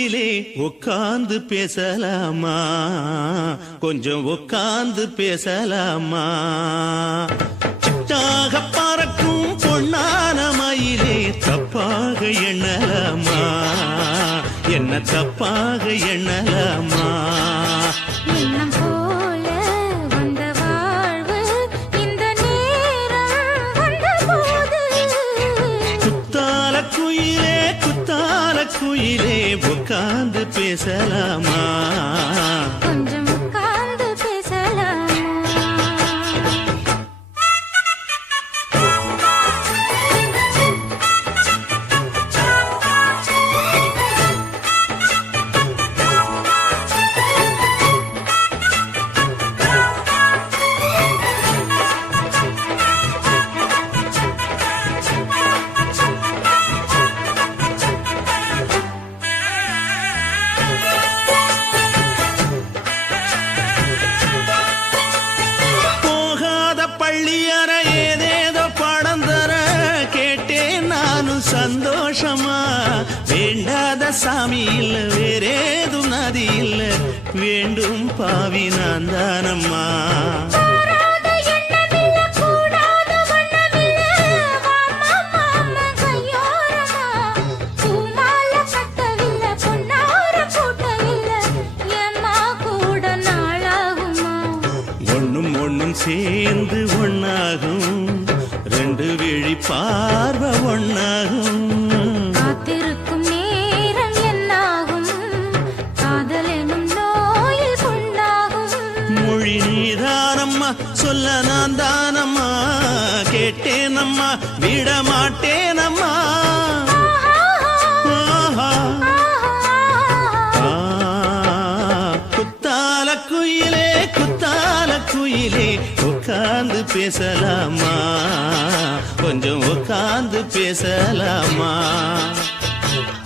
குயிலே உட்கார்ந்து பேசலாமா, கொஞ்சம் உட்கார்ந்து பேசலாமா. சிட்டாக பறக்கும் பொன்னான மயிலே தப்பாக எண்ணலாமா, என்ன தப்பாக எண்ணலாமா. எண்ணம் போல வந்த வாழ்வு இந்த நேரம் வந்தபோது, குத்தால குயிலே குத்தால குயிலே உட்கார்ந்து பேசலாமா, கொஞ்சம் உட்கார்ந்து பேசலாமா. பள்ளியற ஏதேதோ பாடம் தர கேட்டேன் நானும் சந்தோஷமா. வேண்டாத சாமி இல்ல வேறேதும் நதி இல்ல, வேண்டும் பாவி நான் தானம்மா. ஒன்னும் சேர்ந்து ஒன்னாகும், ரெண்டு விழி பார்வை ஒன்னாகும். காத்திருக்கும் நேரம் என்னாகும், காதல் எனும் நோயில் புண்ணாகும். மொழி நீதானம்மா, சொல்ல நான் தானம்மா, கேட்டேனம்மா விட மாட்டேனம்மா. குத்தால குயிலே குத்தால குயிலே உட்கார்ந்து பேசலாமா, கொஞ்சம் உட்கார்ந்து பேசலாமா.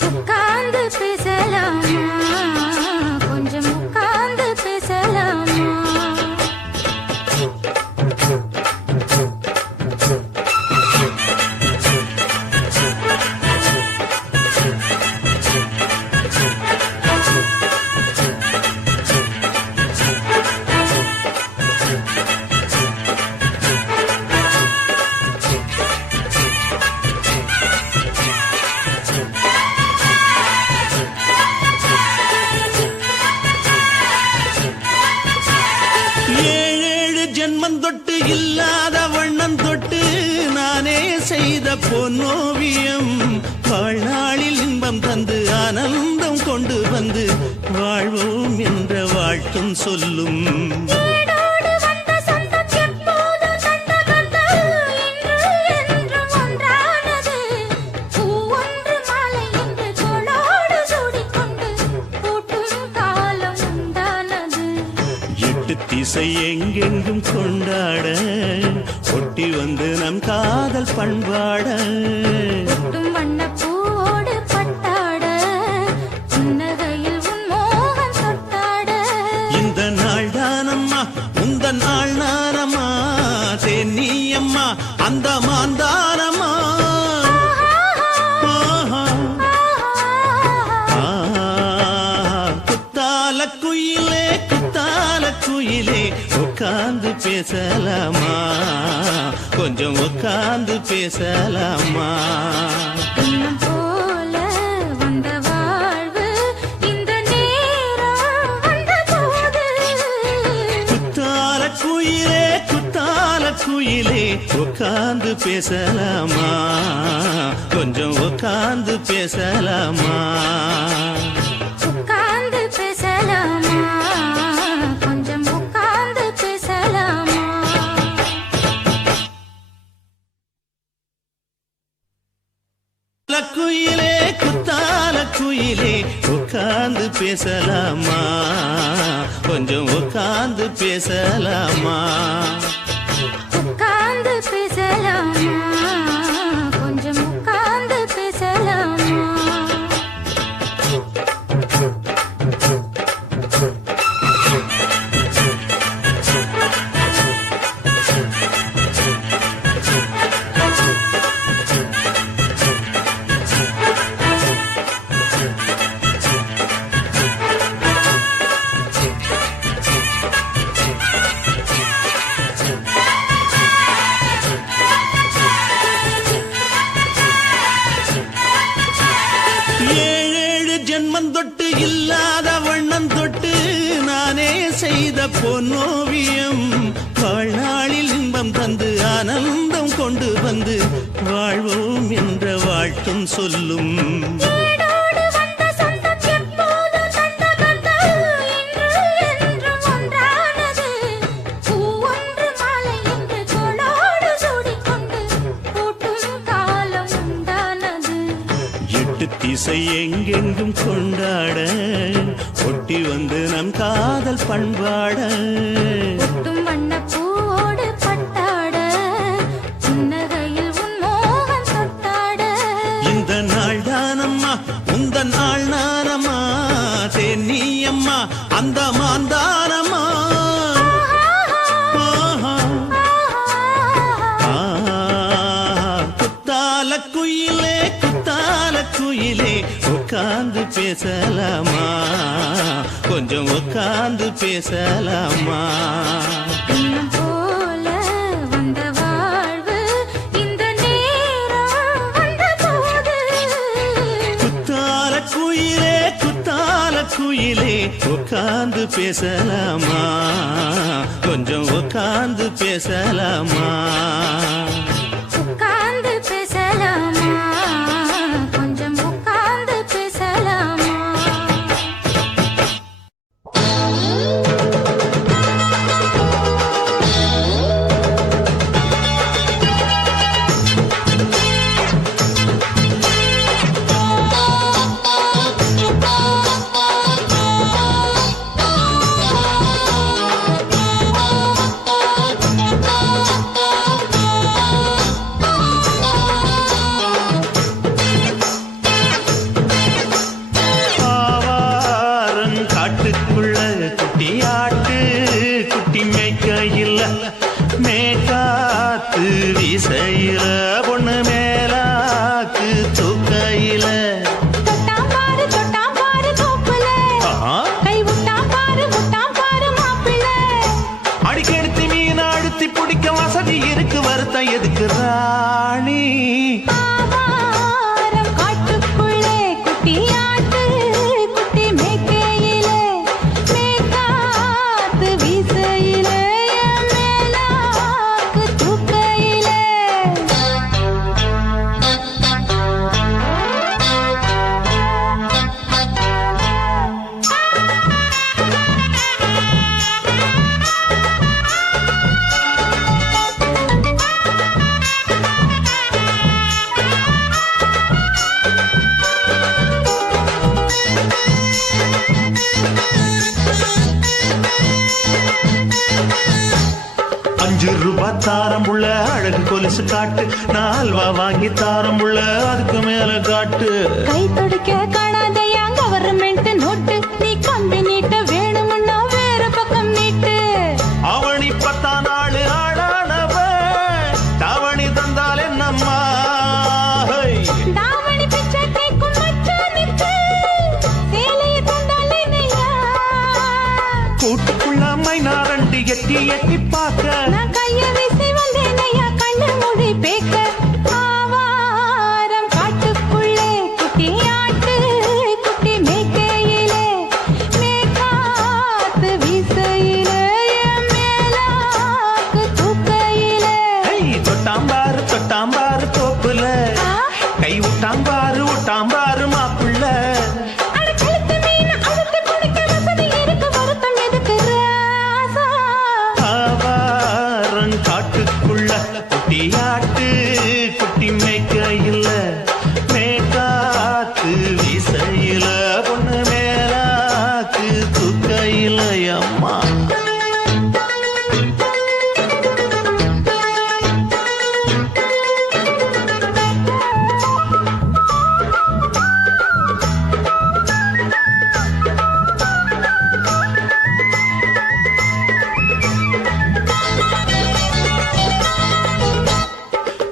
உட்கார்ந்து பேசலாமா, கொஞ்சம் உட்கார்ந்து பேசலாமா. ஜென்மம் தொட்டு இல்லாத வண்ணம் தொட்டு நானே செய்த பொன்னோவியம், வாழ்நாளில் இன்பம் தந்து ஆனந்தம் கொண்டு வந்து வாழ்வோம் என்ற வாழ்த்தும் சொல்லும். திசை எங்கெங்கும் கொண்டாட ஒட்டி வந்து நம் காதல் பண்பாட, வண்ணப்பூவோடு பட்டாட புன்னகையில் உன் மோகம் தொட்டாட. இந்த நாள் தானம்மா உந்த நாள் நானம்மா, தென்னியம்மா அந்த மாந்தானம்மா. குத்தால குயிலே குத்தால குயிலே உட்கார்ந்து பேசலாமா, கொஞ்சம் உட்கார்ந்து பேசலாமா. எண்ணம் போல வந்த வாழ்வு இந்த நேரம் வந்தபோது, குத்தால குயிலே குத்தால குயிலே உட்கார்ந்து பேசலாமா, கொஞ்சம் உட்கார்ந்து பேசலாமா. உட்கார்ந்து பேசலாமா, கொஞ்சம் உட்கார்ந்து பேசலாமா. குயிலே குத்தால குயிலே உட்கார்ந்து பேசலாமா, கொஞ்சம் உட்கார்ந்து பேசலாமா. உட்கார்ந்து பேசலாமா, கொஞ்சம் உட்கார்ந்து பேசலாமா. இல்லாத வண்ணம் தொட்டு நானே செய்த பொன்னோவியம் வாழ்நாளில் இன்பம் தந்து ஆனந்தம் கொண்டு வந்து வாழ்வோம் என்ற வாழ்த்தும் சொல்லும். ஏடோடு வந்த சொந்தம் எப்போதும் தந்த பந்தம் இன்று என்றும் ஒன்றானது. பூ ஒன்று மாலை என்று தோளோடு சூடிக்கொண்டு பூட்டும் காலம் உண்டானது. எட்டு திசை எங்கெங்கும் கொண்டாட ஒட்டி வந்து நம் காதல் பண்பாட ஒட்டும் வண்ணப் பூவோடு பட்டாட புன்னகையில் உன் மோகம் தொட்டாட. இந்த நாள் தானம்மா உந்த நாள் நானம்மா தேனியம்மா அந்த மாந்தானம்மா. ஆஹா. குத்தால குயிலே குத்தால குயிலே உட்கார்ந்து பேசலாமா கொஞ்சம் உட்கார்ந்து பேசலாமா. இன்னும் போல வந்த வாழ்வு இந்த நேரம் வந்த போது. குத்தால குயிலே உட்கார்ந்து பேசலாமா கொஞ்சம் உட்கார்ந்து பேசலாமா. உட்கார்ந்து பேசலாமா கொஞ்சம் உட்கார்ந்து பேசலாமா. காட்டுக்குள்ள குட்டியாட்டு குட்டி மேய்க்கையில் மேக்காத்து வீசையில பொண்ணு மேலாக்கு தூக்கையில தொட்டாம் பாரு தோப்புல கை விட்டாம் பாரு மாப்பிள்ளை. அடிக்கெடுத்து மீன் அழுத்தி பிடிக்க வசதி இருக்கு வருத்தம் எதுக்கு ராணி. ஆவாரம் காட்டுக்குள்ளே குட்டியாட்டு குட்டி மேய்க்கையிலே மேய்க்காத்து வீசையிலே என் மேலாக்கு தூக்கையிலே. ₹5 தாரம் உள்ள அழகு கொலுசு காட்டு 4 வாங்கி தாரம் உள்ள அதுக்கு மேல காட்டு. கை தொடுக்க காணாதையா கவர்மெண்ட் நோட்டு நீ கம்பி நீட்ட வேணும்னா வேற பக்கம் நீட்டு. அவனி 10 நாள் ஆடானவ தாவணி தந்தால் என்னம்மா. தாவணி பிச்சை கேக்கும் மச்சானுக்கு சேலையை தந்தாலே நையா. கூட்டுக்குள்ள மைனாரண்டி எட்டி எட்டி பார்க்க நான் கைய வீசி வந்தேன் ஐயா கண்ணு மூடி பேக்க. ஆவாரம் காட்டுக்குள்ளே குட்டியாட்டு குட்டி மேய்க்கையிலே மேய்க்காத்து வீசையிலே என் மேலாக்கு தூக்கையிலே. தொட்டாம்பாரு தோப்புல கை விட்டாம்பாரு மாப்புள்ள. அட கழுத்து மீன் அழுத்து குடிக்க வசதி இருக்கு வருத்தம் எதுக்கு ராசா. ஆவாரம் காட்டுக்குள்ள குட்டியாட்டு குட்டி மேய்க்கையில் மேற்காத்து வீசையில பொண்ணு மேலாக்கு தூக்கையில் அம்மா.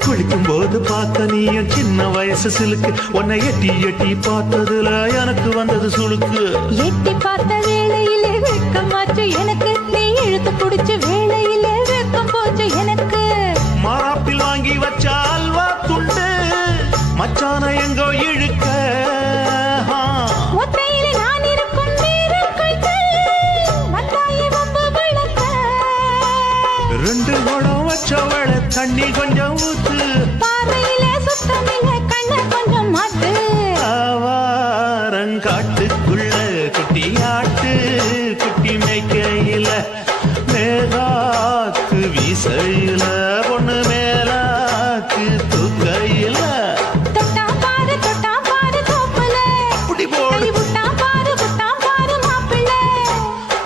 குளிக்கும் போது பார்த்த நீயும் சின்ன வயசு சிலுக்கு உன்னை எட்டி எட்டி பார்த்ததுல எனக்கு வந்தது சுளுக்கு. எட்டி பார்த்த வேளையிலே வெட்கமாச்சு எனக்கு நீ இழுத்து பிடிச்ச வேளையிலே வெட்கம் போச்சு எனக்கு. மாறாப்பில் வாங்கி வச்ச அல்வா துண்டு மச்சான எங்கோ இழுக்க. ஒத்தையிலே நான் பச்சவள தண்ணி கொஞ்சம் ஊத்து பார்வையில சுத்தமில்ல கண்ண கொஞ்சம் மாத்து ஆவாரங்காட்டுக்குள்ள குட்டியாட்டு குட்டி மேய்க்கையில மேலாக்கு வீசையில பொண்ணு மேலாக்கு தூக்கையில தொட்டா பாரு தோப்புல புடி போடு விட்டா பாரு மாப்பிள்ளை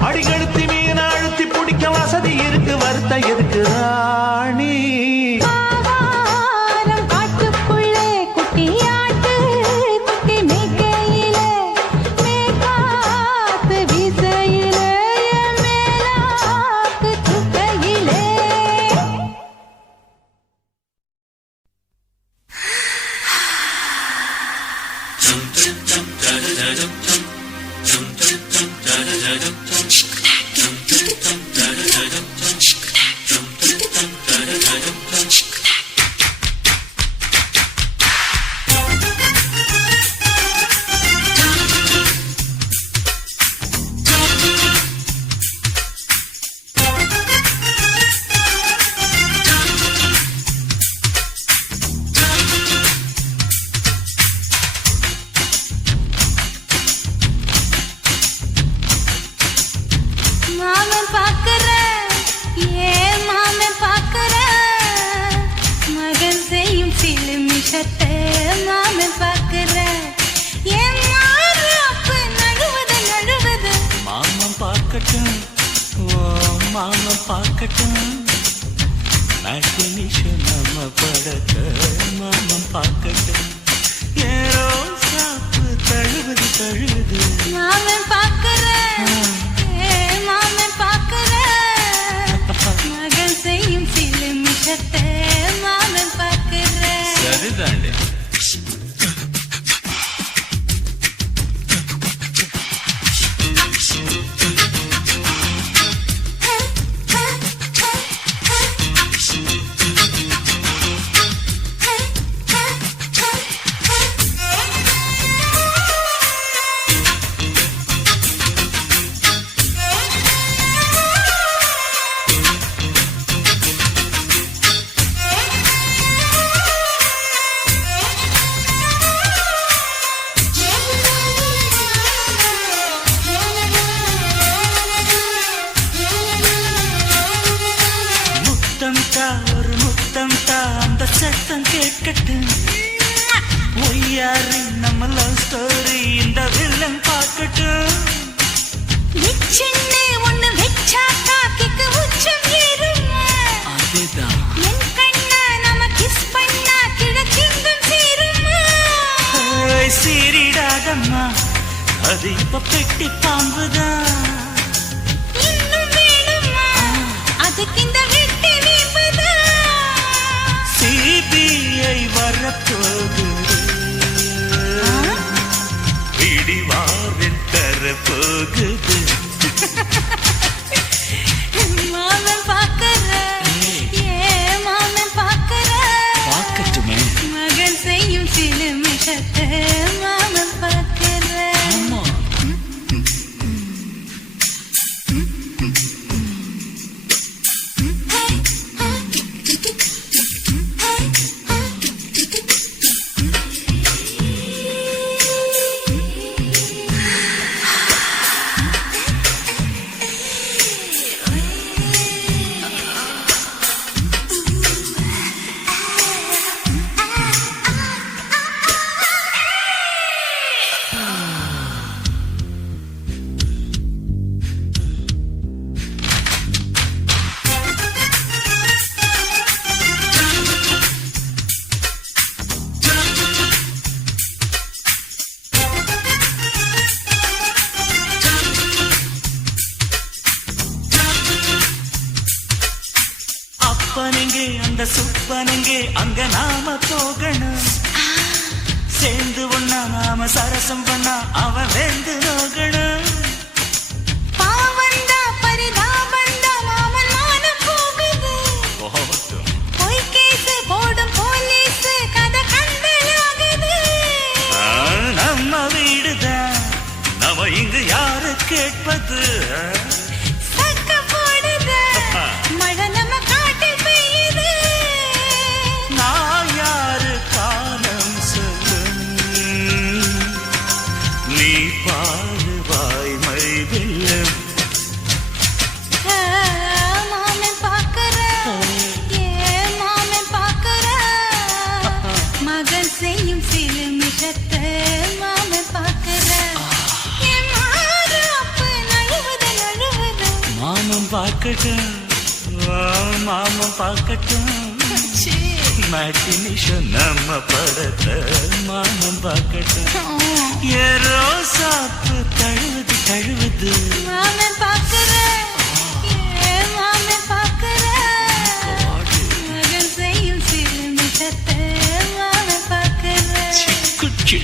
அடிகழுத்தி மீன் அழுத்தி பிடிக்க வசதி இருக்கு வருத்த எதுக்கு ராணி ஆவாரம் காட்டுக்குள்ளே குட்டியாட்டு குட்டி மேய்க்கையில மேற்காத்து வீசையில மேலாக்கு தூக்கையிலே மாமன் பாக்குற மாமன் பாக்குற மகன் செய்யும் சிலுமிஷத்தை மாமன் பாக்குற மாறாப்பு நழுவது மாமன் பார்க்கட்டும் ஓ மாமன் பார்க்கட்டும் நாட்டு நிஷம் நம்ம படக்க மாமன் பார்க்கட்டும் ஏரோ சாப்பு தழுவுது மாமன் பாக்குற மாமன் பாக்குற மகன் செய்யும் சிலுமிஷத்தை மாமன் பாக்குற சரிதாண்டே ஒரு முத்தம் தா அந்த சத்தம் கேட்கட்டும் ஒய்யாரி நம்ம லவ் ஸ்டோரி இந்த வில்லன் பார்க்கட்டும் நிச்சன்னு ஒண்ணு வெச்சா காக்கிக்கு உச்சம் ஏறுமா அதுதான் என் கண்ணா நம்ம கிஸ் பண்ணா கிழக்கிங்கும் சேருமா சீரிடாதம்மா அது இப்ப பெட்டி பாம்புதான் இன்னும் வேணுமா அதுக்கு இந்த வெட்டி வீம்புதான் சிபிஐ வரப்போகுது பிடிவாரில் தரப்போகுது மாமன் பாக்குற மாமன் பாக்குற பார்க்கட்டுமே மகன் செய்யும் சிலுமிஷத்தை மாமன் பாக்குற ஆமா அப்பனெங்கே அந்த சுப்பனெங்கே அங்க நாம போகணும் சேர்ந்து ஒண்ணா நாம சரசம் பண்ணா அவன் வெந்து நோகணும் பாவந்தா பரிதாபந்தா மாமன் மானம் போகுது பொய் கேஸ் போடும் போலீஸ் கதை கண்டலாகுது நம்ம வீடுதான் நம்ம இங்கு யாரு கேட்பது சக்க போடுது மழை நம்ம காட்டில் பெய்யுது பார்க்கட்டும் மாமன் பார்க்கட்டும் மேட்டினிஷோ நம்ம படத்தை மாமன் பார்க்கட்டும் ஏரோ சாப்பு தழுவுது தழுவுது மாமன் பார்க்கிறேன் மாமன் பார்க்கிறேன் மகன் செய்யும் சிறுமிஷத்தை மாமன் பார்க்கிறேன் குச்சி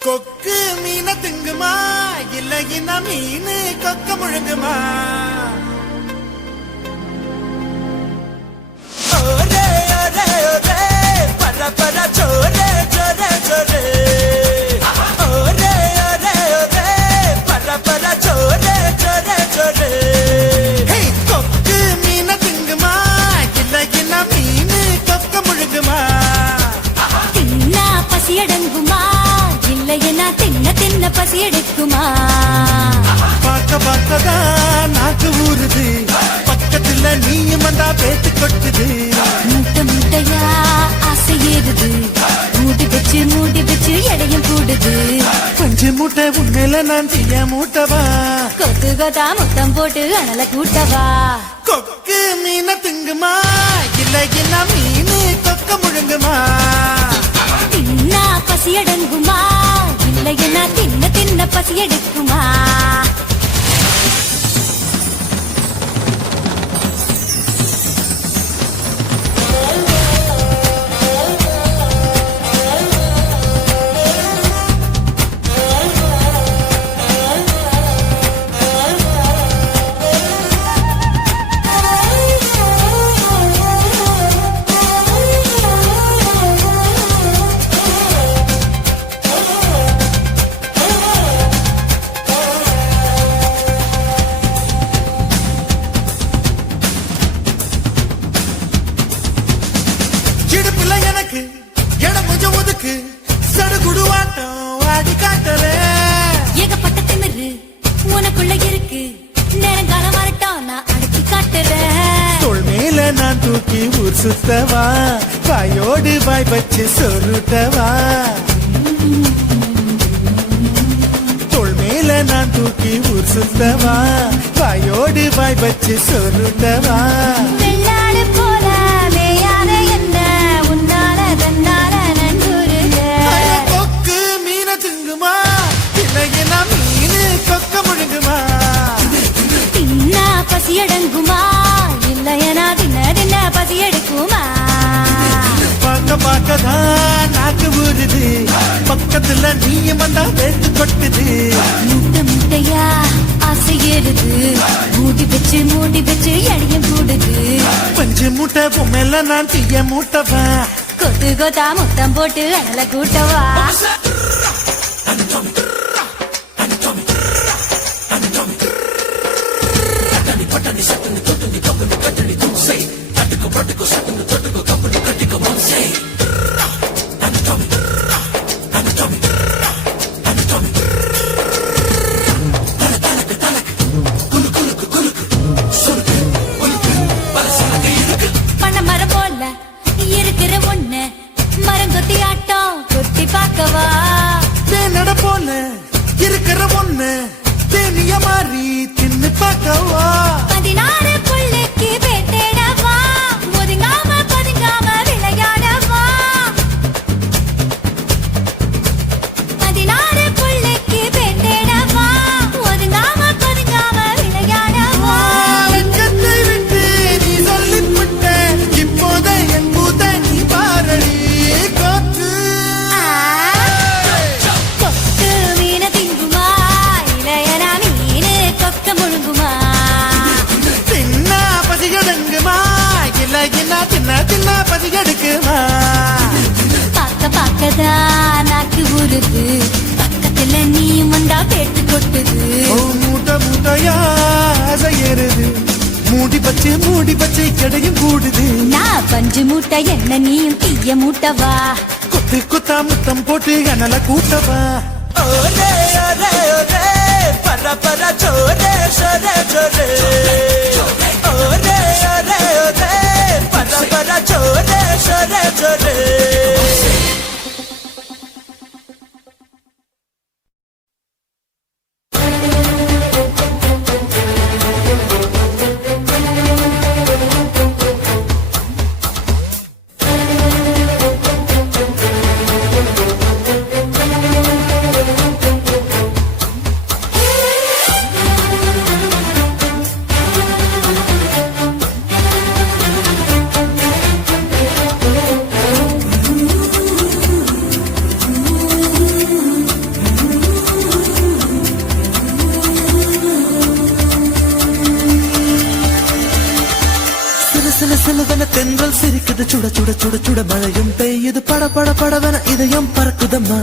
கொக்கு மீன திங்குமா இல்ல இன மீன் கொக்க முழுங்குமா ஓரே ஓரே ஓரே பர பர சோரே சோரே சோரே ஓரே ஓரே ஓரே பர பர சோரே சோரே சோரே ஹே கொக்கு மீன திங்குமா இல்ல இன மீன் கொக்க முழுங்குமா தின்னா பசியடங்குமா இல்லையனா தின்ன தின்ன பசி எடுக்குமா பார்க்க பார்க்கதான் மேல நான் தீய மூட்டவா கொத்து கொத்தா முத்தம் போட்டு அனல கூட்டவா கொக்கு மீன திங்குமா இல்லைன்னா மீனு கொக்க முழுங்குமா தின்னா பசி அடங்குமா இல்லைன்னா தின்ன தின்ன பசி எடுக்குமா இடுப்புல எனக்கு இடம் கொஞ்சம் ஒதுக்கு சடுகுடுவாட்டம் ஆடி காட்டுறேன் ஏகப்பட்ட திமிரு உனக்குள்ள இருக்கு நேரங்காலம் வரட்டும் நான் அடக்கி காட்டுறேன் தோள் மேல நான் தூக்கி ஊர் சுத்தவா வாயோடு வாய் வச்சு சொருட்டவா தோள் மேல நான் தூக்கி ஊர் சுத்தவா வாயோடு வாய் வச்சு சொருட்டவா வெள்ளாடு போல மேயாத என்ன உன்னால தன்னால நன்றுருக கொக்கு மீன திங்குமா இல்லைன்னா மீனு கொக்க முழுங்குமா தின்னா பசி அடங்குமா இல்லையனா தின்ன தின்ன பசி எடுக்குமா பார்க்க பார்க்கதான் நாக்கு ஊறுது பக்கத்துல நீயும் வந்தா வேட்டு கொட்டுது முட்டை முட்டையா ஆசை ஏறுது மூடி வச்சு எடையும் கூடுது பஞ்சு மூட்டை பொம்மையில நான் தீய மூட்டவா கொத்து கொத்தா முத்தம் போட்டு அனல கூட்டவா பண்ண மரம் போல இருக்கிற ஒண்ணு மரங்கொத்தி ஆட்டம் கொத்தி பார்க்கவா தேனட போல இருக்கிற ஒண்ணு தேனிய மாறி தின்னு பார்க்கவா 16 புள்ளைக்கு வேட்டைடவா ஒதுங்காம பதுங்காம விளையாடவா 16 புள்ளைக்கு வேட்டைடவா ஒதுங்காம பதுங்காம விளையாடவா வெட்கத்தை விட்டு நீ சொல்லிவிட்ட இப்போத என் பூத நீ பாரடி காத்து கொக்கு மீன திங்குமா இளையனா மீனு கொக்க முழுங்குமா தின்னா பசியடங்குமா இல்லைன்னா தின்ன பசியெடுக்குமா பார்க்கதான் நாக்கு ஊறுது பக்கத்துல நீயும் வந்தா பேட்டு கொட்டுது ஓ மூட்டை மூட்டையா ஆசை ஏறுது மூடி பச்சை கடையும் கூடுது நான் பஞ்சு மூட்டை என்ன நீயும் தீய மூட்டவா கொத்து கொத்தா முத்தம் போட்டு அனல கூட்டவா ஓரே ஓரே ஓரே பர பர சோரே சோரே சோரே ஓரே ஓரே ஓரே பர பர சோரே சோரே சோரே சிலுவன தென்றல் சிரிக்குது சுட சுட சுட சுட மழையும் பெய்யுது பட பட படவன இதயம் பறக்குதம்மா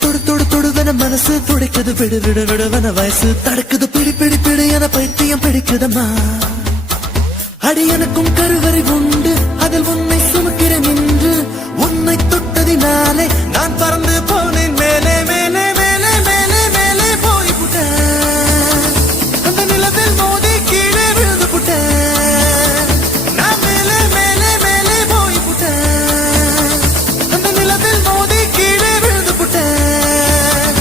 தொடு தொடு தொடுவன மனசு துடிக்குது விடு விடு விடுவன வயசு தடுக்குது பிடி பிடி பிடி என பைத்தியம் பிடிக்குதம்மா அடி எனக்கும் கருவறை உண்டு அதில் உன்னை சுமக்கிறேன் என்று உன்னை தொட்டதினாலே நான் பறந்து போனேன் மேலே மேலே மேலே மேலே மேலே போய்விட்டேன் அந்த நிலவில் மோதி கீழே விழுந்து புட்டேன் நான் மேலே மேலே மேலே போய்விட்டேன் அந்த நிலவில் மோதி கீழே விழுந்து புட்டேன்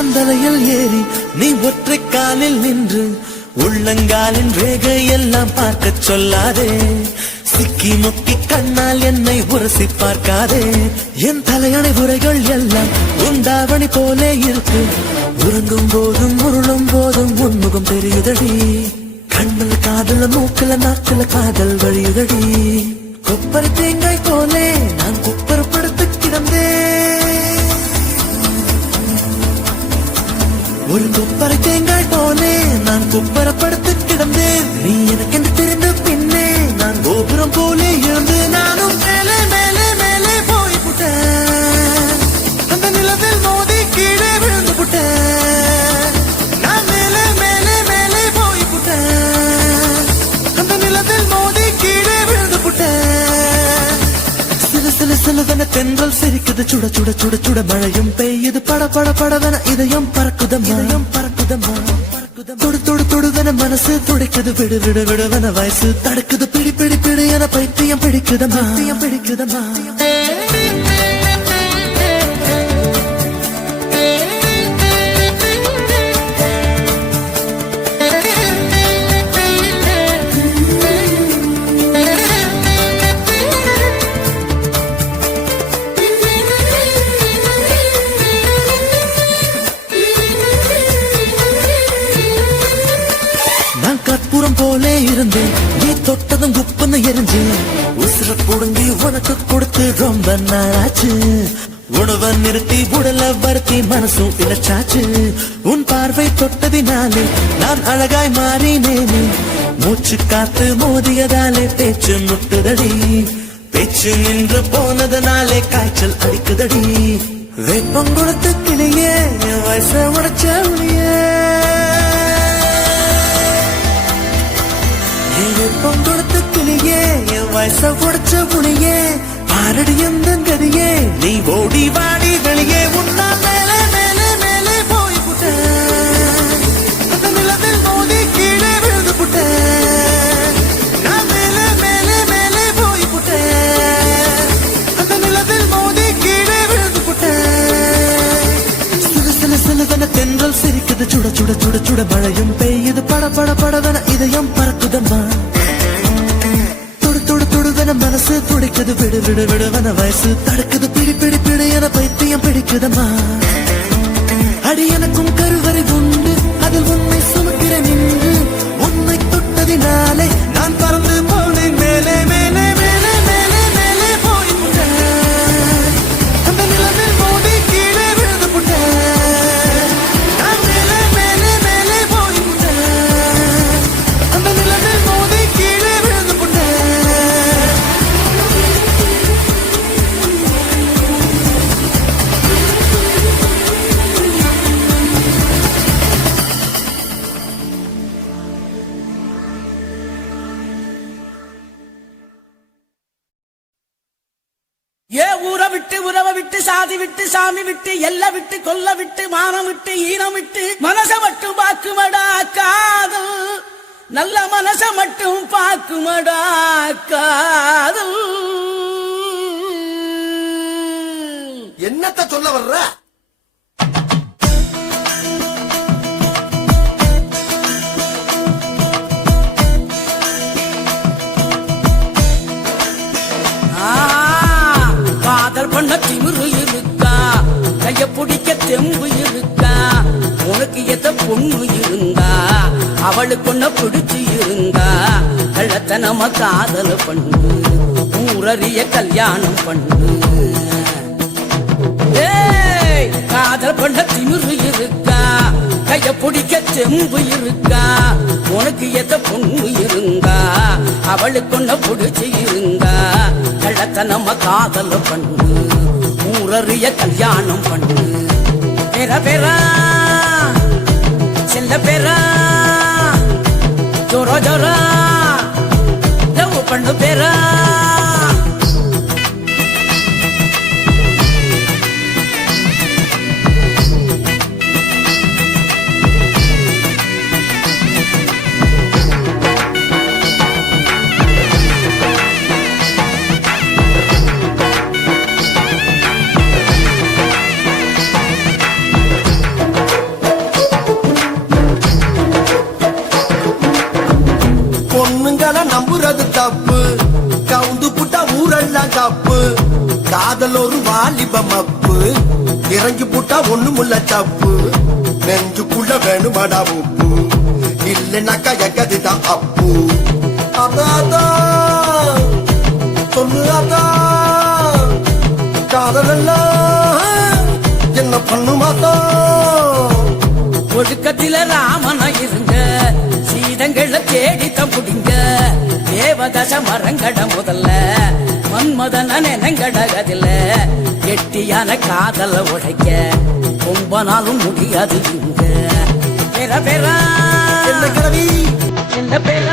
உச்சந்தலையில் ஏறி நீ ஒற்றை காலில் நின்று உள்ளங்காலின் ரேகை எல்லாம் பார்க்க சொல்லாதே சிக்கி முக்கி கண்ணால் என்னை உரசி பார்க்காதே என் தலையணை உரைகள் எல்லாம் உண்டாவணி போலே இருக்கு உறங்கும் போதும் உருளும் போதும் உன்முகம் தெரியுதடி கண்ணில் காதல மூக்கல நாக்குல காதல் வழியுதடி கொப்பரை தேங்காய் போலே நான் குப்பரப்படுத்து கிடந்தேன் ஒரு கொப்பரை தேங்காய் போலே நான் குப்பரப்படுத்து கிடந்தேன் நீ எனக்கு தெரிந்த பின்னே நான் கோபுரம் போலே இருந்து நானும் மேலே மேலே மேலே போய் புட்டேன் அந்த நிலவில் மோதி கீழே விழுந்து புட்டேன் நான் மேலே மேலே மேலே போய் புட்டேன் அந்த நிலவில் மோதி கீழே விழுந்து புட்டேன் சில சில சிலவென தென்றல் சிரிக்குது சுட சுட சுட சுட மழையும் பெய்யுது பட பட படவென இதயம் பறக்குதம்மா தொடு தொடு தொடுவென மனசு துடைக்குது விடு விடு விடுவென வயசு தடுக்குது பிடி பிடி பிடி என பைத்தியம் பிடிக்குதம்மா பிடிக்குதம்மா கற்பூரம் போலே இருந்தேன் நீ தொட்டதும் குப்புன்னு எரிஞ்சு உசுர புடுங்கி உனக்கு கொடுத்து ரொம்ப நாளாச்சு உணவை நிறுத்தி உடல வருத்தி மனசும் இழைச்சாச்சு உன் பார்வை தொட்டதினாலே நான் அழகாய் மாறினேனே மூச்சு காத்து மோதியதாலே பேச்சு முட்டுதடி பேச்சு நின்று போனதனாலே காய்ச்சல் அடிக்குதடி வெப்பம் கொடுத்த கிளியே வயச உடைச்ச ஒளியே வெப்பம் கொடுத்த கிளியே என் வயச உடைச்ச புளியே பாரடி எந்த கதியே நீ ஓடி வாடி வெளியே உன்னா மேலே மேலே மேலே போய் புட்டேன் அந்த நிலவில் மோதி கீழே விழுந்து புட்டேன் நான் மேலே மேலே மேலே போய் புட்டேன் அந்த நிலவில் மோதி கீழே விழுந்து புட்டேன் சில சில சிலவென தென்றல் சிரிக்குது சுட சுட சுட சுட மழையும் பெய்யுது பட பட படவென இதயம் பறக்குதம்மா மனசு துடிக்குது விடு விடு விடுவன வயசு தடுக்குது பிடி பிடி பிடி என பைத்தியம் பிடிக்குதம்மா அடி எனக்கும் கருவறை உண்டு அதில் உன்னை சுமக்கிறேன் நின்று உன்னை தொட்டதினாலே நான் பறந்து போனேன் மேலே மேலே மேலே மேலே மேலே போய் புட்டேன் அந்த நிலவில் மோதி கீழே விழுந்து புட்டேன் நான் மேலே மேலே மேலே போய் புட்டேன் அந்த நிலவில் மோதி கீழே விழுந்து புட்டேன் ஊரை விட்டு உறவை விட்டு சாதி விட்டு சாமி விட்டு எல்லை விட்டு கொல்ல விட்டு மானம் விட்டு ஈனம் விட்டு மனச மட்டும் பாக்குமடா காதல் நல்ல மனச மட்டும் பாக்குமடா காதல் என்னத்த சொல்ல வர்ற பண்ண திமிரு இருக்கா கைய பிடிக்க தெம்பு இருக்கா உனக்கு எத்த பொண்ணு இருந்தா அவளுக்கு ஒன்ன பிடிச்சு இருந்தா கள்ளத்தனமா காதல் பண்ணு ஊரறிய கல்யாணம் பண்ணு காதல் பண்ண திமிரு இருக்கா கைய பிடிக்க தெம்பு இருக்கா உனக்கு எத்த பொண்ணு இருந்தா அவளுக்கு ஒன்ன பிடிச்சு இருந்தா கள்ளத்தனமா காதல் பண்ணு ஊரறிய கல்யாணம் பண்ணு பெற பெறா செல்ல பெறா ஜோரா ஜோரா லவ் பண்ணு பெறா பொண்ணுங்களை நம்புறது தப்பு கவுந்து புட்டா ஊரெல்லாம் தப்பு காதல் ஒரு வாலிபம் அப்பு இறங்கி புட்டா ஒண்ணுமுள்ள தப்பு நெஞ்சுக்குள்ள வேணுமாடா உப்பு இல்லைனாக்கா எங்கதுதான் அப்பு அதான் சொல்லு அதான் காதலெல்லாம் என்ன பண்ணுமாதா ஒழுக்கத்தில ராமனா இருங்க சீதங்களை தேடித்தான் புடிங்க தேவதச மரங்கட முதல்ல மன்மதன நினைங்கடகதில்ல கெட்டியான காதல உடைக்க ரொம்ப நாளும் முடியாது இங்க பெற பெற என்ன கிழவி என்ன பெற